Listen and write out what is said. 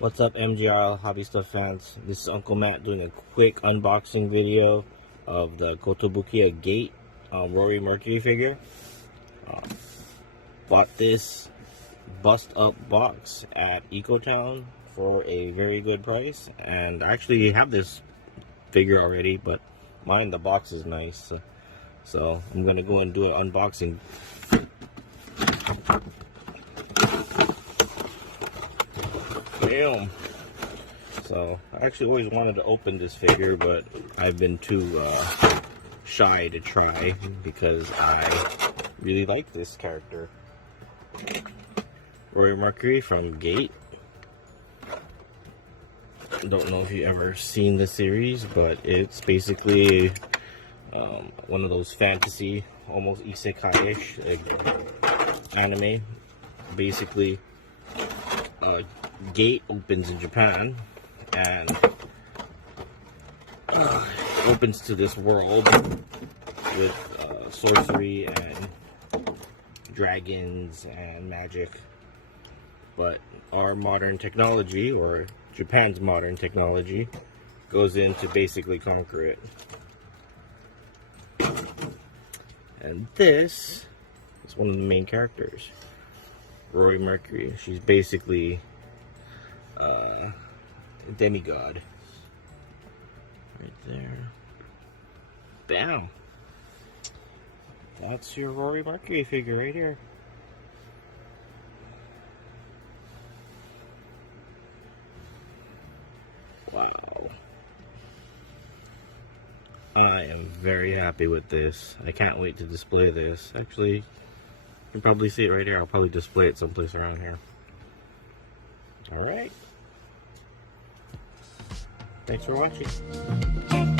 What's up, MGR Hobby Stuff fans? This is Uncle Matt doing a quick unboxing video of the Kotobukiya Gate Rory Mercury figure. Bought this bust up box at Ecotown for a very good price, and I actually have this figure already, but mine, the box is nice, so I'm gonna go and do an unboxing. Damn. So I actually always wanted to open this figure, but I've been too shy to try because I really like this character, Rory Mercury from Gate. Don't know if you ever seen the series, but it's basically one of those fantasy, almost isekai-ish anime. Basically, Gate opens in Japan and opens to this world with sorcery and dragons and magic, but our modern technology, or Japan's modern technology, goes in to basically conquer it. And this is one of the main characters, Rory Mercury. She's basically a demigod. Right there. Bam! That's your Rory Mercury figure right here. Wow. I am very happy with this. I can't wait to display this. Actually, you can probably see it right here. I'll probably display it someplace around here. Alright. Thanks for watching.